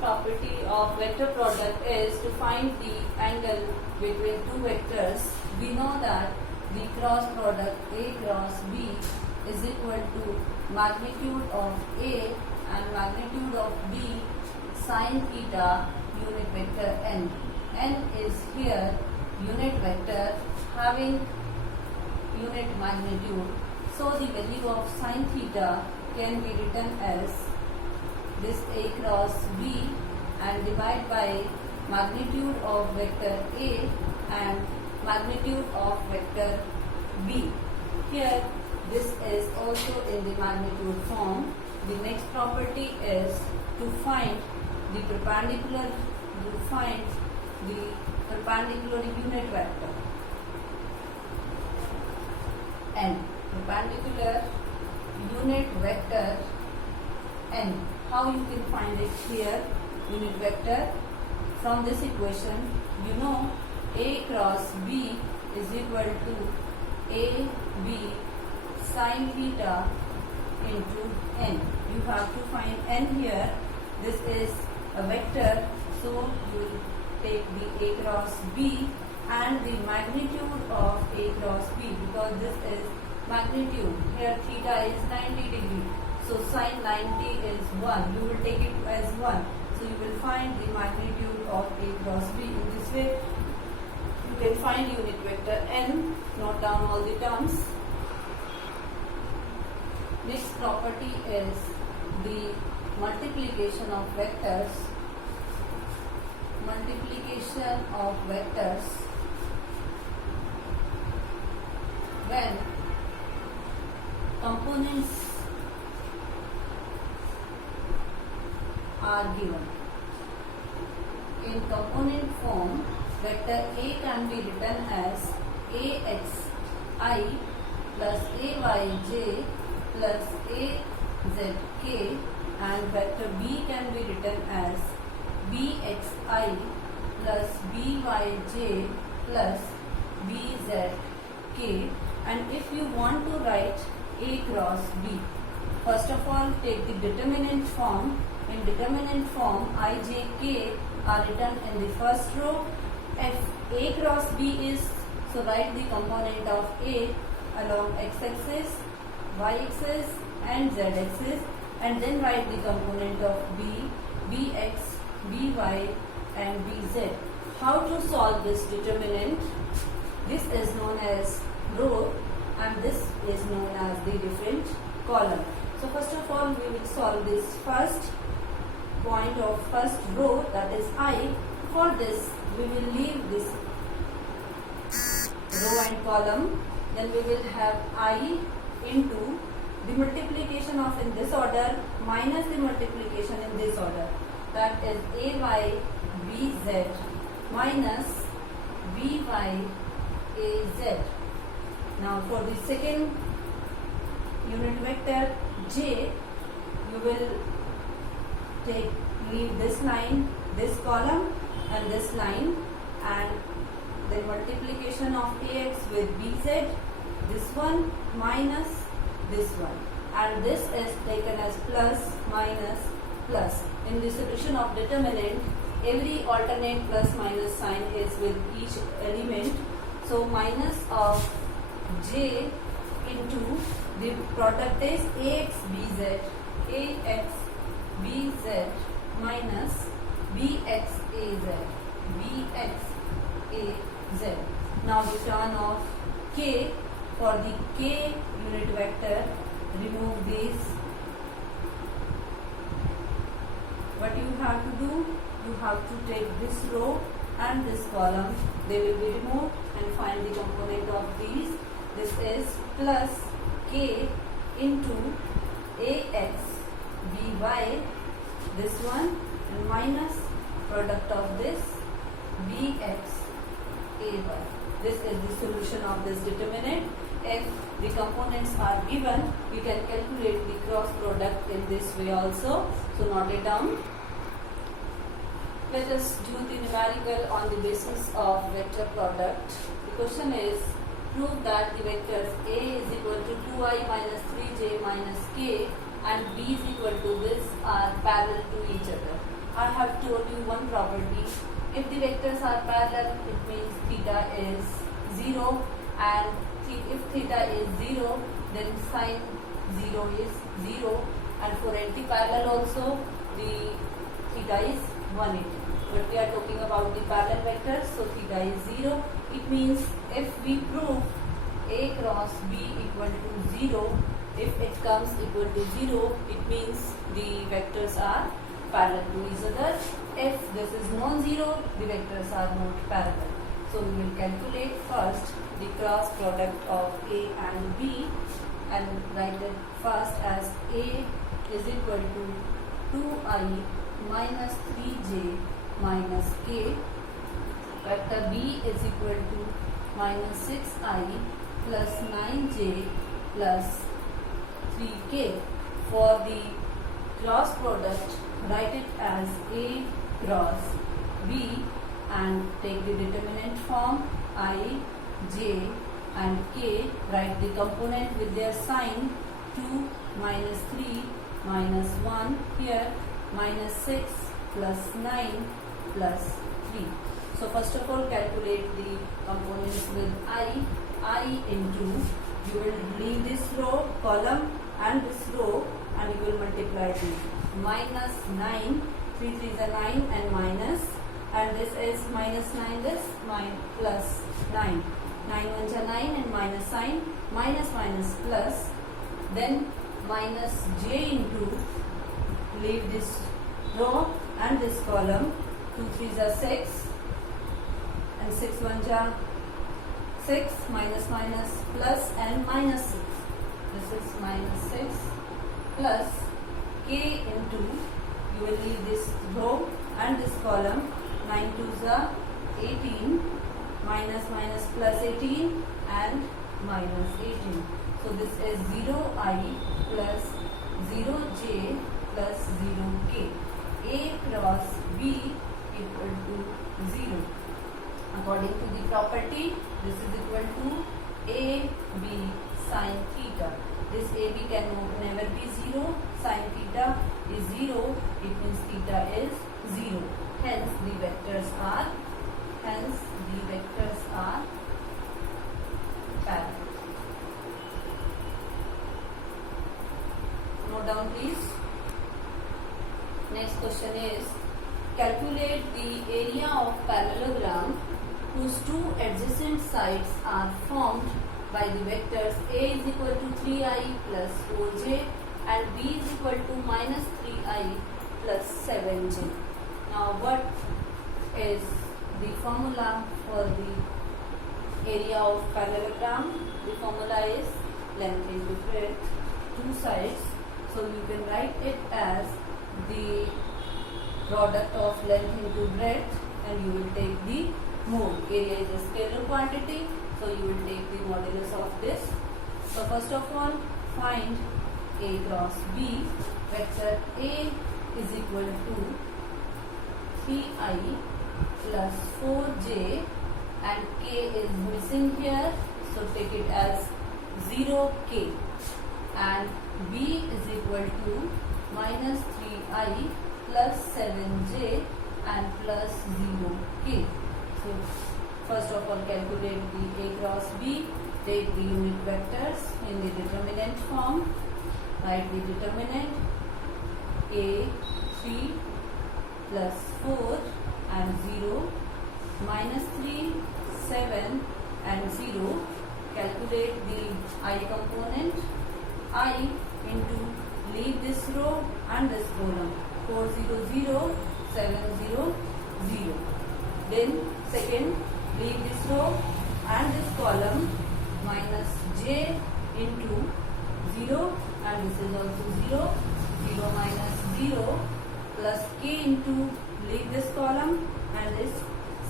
property of vector product is to find the angle between two vectors. We know that the cross product A cross B is equal to magnitude of A and magnitude of B sine theta unit vector n. N is here unit vector having unit magnitude. So the value of sine theta can be written as this A cross B and divide by magnitude of vector A and magnitude of vector B. Here this is also in the magnitude form. The next property is to find the perpendicular unit vector n. Perpendicular unit vector n. How you can find it here? Unit vector from this equation, you know A cross B is equal to A B sine theta into n. You have to find n here. This is a vector, so you will take the A cross B and the magnitude of A cross B, because this is magnitude. Here theta is 90 degree. So sine 90 is 1. You will take it as 1. So you will find the magnitude of A cross B. In this way, you can find unit vector n. Note down all the terms. Next property is the multiplication of vectors. Multiplication of vectors when components are given. In component form, vector A can be written as AXI plus AYJ plus AZK, and vector B can be written as BXI plus BYJ plus BZK. And if you want to write A cross B, first of all take the determinant form. In determinant form, I, J, K are written in the first row. If A cross B is, so write the component of A along x-axis, y-axis and z-axis, and then write the component of B, Bx, By and Bz. How to solve this determinant? This is known as row and this is known as the different column. So first of all, we will solve this first point of first row, that is I. For this, we will leave this row and column. Then we will have I into the multiplication of in this order minus the multiplication in this order. That is AY BZ minus BY AZ. Now for the second unit vector J, you will leave this line, this column and this line, and the multiplication of AX with BZ, this one minus this one, and this is taken as plus minus plus. In the solution of determinant, every alternate plus minus sign is with each element. So minus of J into the product is AX BZ minus BX AZ. Now return of K. For the K unit vector, remove these. What you have to do? You have to take this row and this column. They will be removed and find the component of these. This is plus K into AX BY, this one, and minus product of this BX AY. This is the solution of this determinant. If the components are given, we can calculate the cross product in this way also. So note it down. Let us do the numerical on the basis of vector product. The question is, prove that the vectors A is equal to 2i minus 3j minus k and B is equal to this are parallel to each other. I have told you one property. If the vectors are parallel, it means theta is 0, and if theta is 0, then sine 0 is 0, and for anti-parallel also the theta is 180. But we are talking about the parallel vectors, so theta is 0. It means if we prove A cross B equal to 0, if it comes equal to 0, it means the vectors are parallel to each other. If this is non-zero, the vectors are not parallel. So we will calculate first the cross product of A and B, and write it first as A is equal to 2i minus 3j minus k. Vector B is equal to minus 6i plus 9j plus 3k. For the cross product, write it as A cross B and take the determinant form I, j and k. Write the component with their sign. 2 minus 3 minus 1 here, minus 6 plus 9 plus 3. So first of all, calculate the components with I into, you will leave this row, column and this row, and you will multiply this. Minus 9, 3 3s are 9 and minus, and this is minus 9, this plus 9. 9 1s are 9 and minus sign, minus minus plus, then minus j into, leave this row and this column. 2 3s are 6 and 6 1s are 6, minus minus plus and minus 6. This is minus 6 plus k into, you will leave this row and this column. 9 2s are 18, minus minus plus 18 and minus 18. So this is 0i plus 0j plus 0k. A cross B equal to 0. According to the property, this is equal to AB sin theta. This AB can never be 0. Sin theta is 0. It means theta is 0. Hence the vectors are parallel. Note down please. Next question is, calculate the area of parallelogram whose two adjacent sides are formed by the vectors A is equal to 3i plus 4j and B is equal to minus 3i plus 7j. Now what is the formula for the area of parallelogram? The formula is length into breadth, two sides. So you can write it as the product of length into breadth, and you will take the mode. Area is a scalar quantity, so you will take the modulus of this. So first of all, find A cross B. Vector A is equal to 3i plus 4j and k is missing here, so take it as 0k, and B is equal to minus 3i plus 7j and plus 0k. So first of all, calculate the A cross B. Take the unit vectors in the determinant form. Write the determinant A 3 plus 4 and 0, minus 3, 7 and 0. Calculate the I component. I into, leave this row and this column. 4 0 0, 7 0 0. Then second, leave this row and this column. Minus j into 0, and this is also 0. 0 minus 0 plus k into, leave this column and this.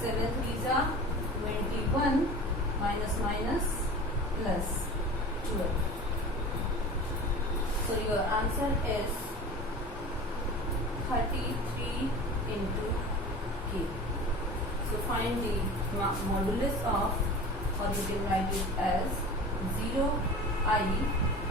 7 3s are 21, minus minus plus 12. So your answer is 33 into k. So find the modulus of, or you can write it as 0i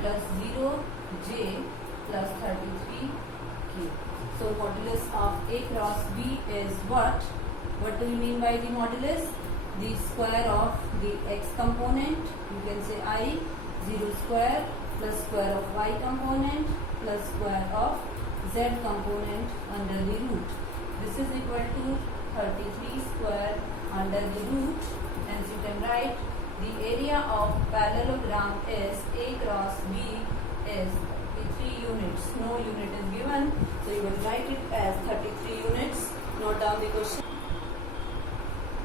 plus 0j plus 33k. So modulus of A cross B is what? What do you mean by the modulus? The square of the x component, you can say I, 0 square plus square of y component plus square of z component under the root. This is equal to 33 square under the root, and you can write the area of parallelogram is A cross B is 33 units. No unit is given, so you will write it as 33 units. Note down the question.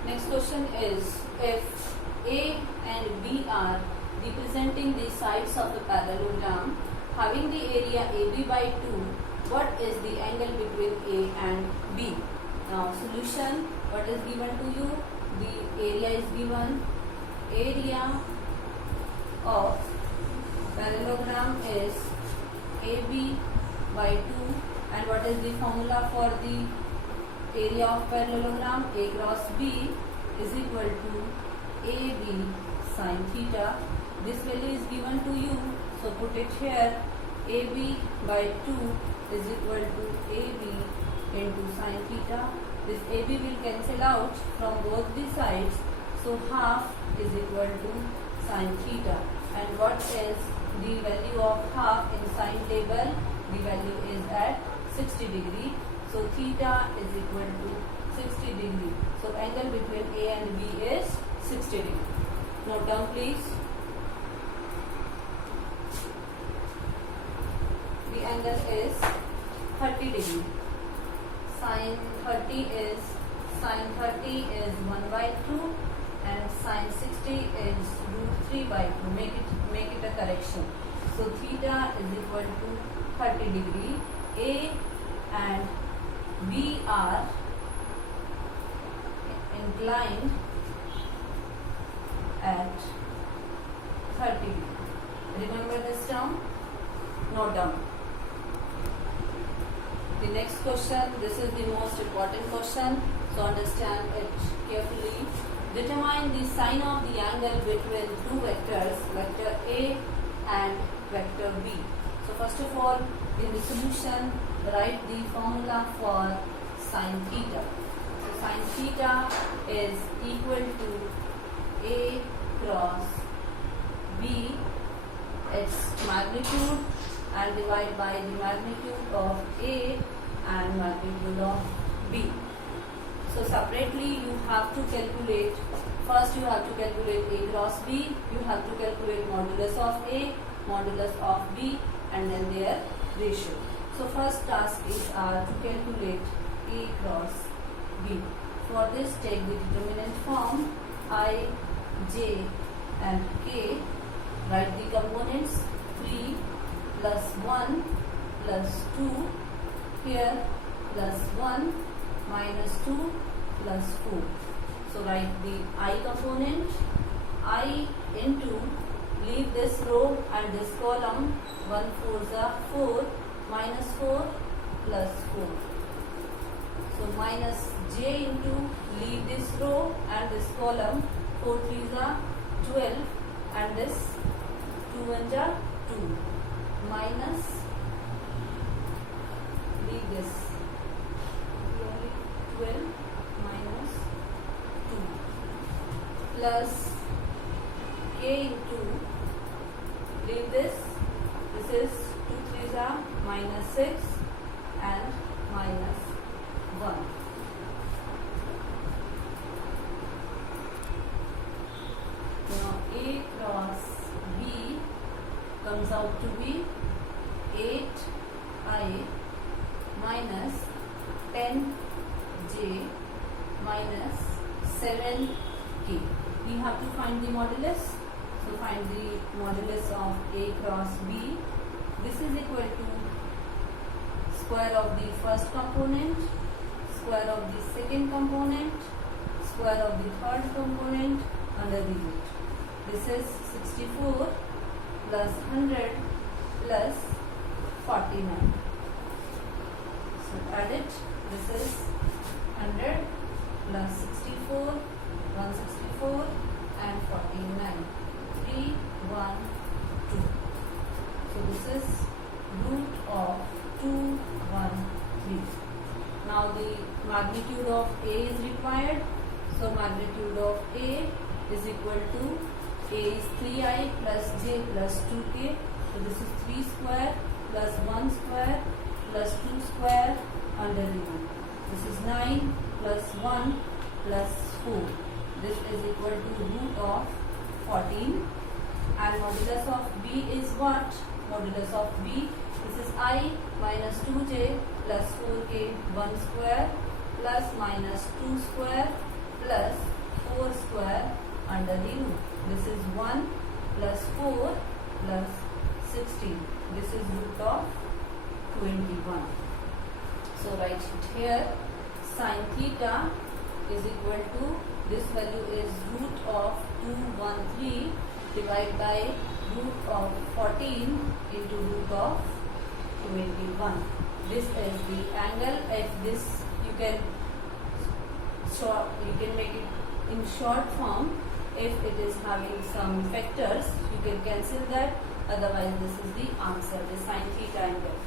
Next question is, if A and B are representing the sides of the parallelogram having the area AB by 2, what is the angle between A and B? Now solution, what is given to you? The area is given. Area of parallelogram is AB by 2, and what is the formula for the area of parallelogram? A cross B is equal to AB sin theta. This value is given to you, so put it here. AB by 2 is equal to AB into sin theta. This AB will cancel out from both the sides, so half is equal to sin theta. And what is the value of half in sine table? The value is at 60 degree. So theta is equal to 60 degree. So angle between A and B is 60 degree. Note down please. The angle is 30 degree. Sine 30 is 1 by 2 and sine 60 is root 3 by 2. Make it a correction. So theta is equal to 30 degree. A and B are inclined at 30 degree. Remember this term? Note down. The next question, this is the most important question, so understand it carefully. Determine the sign of the angle between two vectors, vector A and vector B. So first of all, in the solution, write the formula for sin theta. So sin theta is equal to A cross B, its magnitude, and divide by the magnitude of A and magnitude of B. So separately you have to calculate, first you have to calculate A cross B, you have to calculate modulus of A, modulus of B, and then their ratio. So first task is to calculate A cross B. For this take the determinant form I, J and K. Write the components 3 plus 1 plus 2, here plus 1 minus 2 plus 4. So write the I component, I into, leave this row and this column, 1 4s are 4, minus 4 plus 4. So minus J into, leave this row and this column, 4 3s are 12 and this 2 1s are 2. Minus, leave this 12 minus 2 plus K into, leave this is 2 3s are minus 6 and minus 1. Now A cross B comes out to be 8I minus 10J minus 7K. We have to find the modulus. So find the modulus of A cross B. This is equal to square of the first component, square of the second component, square of the third component under the root. This is 64 plus 100 plus 49. So add it. This is 100 plus 64, 164 and 49. 3, 1, 2. So this is root of 2, 1, 3. magnitude of A is required. So magnitude of A is equal to A is 3I plus J plus 2K. So this is 3 square plus 1 square plus 2 square under root. This is 9 plus 1 plus 4. This is equal to root of 14. And modulus of B is what? Modulus of B, this is I minus 2J plus 4K 1 square plus minus 2 square plus 4 square under the root. This is 1 plus 4 plus 16. This is root of 21. So write it here. Sin theta is equal to, this value is root of 213 divided by root of 14 into root of 21. This is the angle. If this you can make it in short form. If it is having some factors, you can cancel that. Otherwise, this is the answer, the sin theta angle.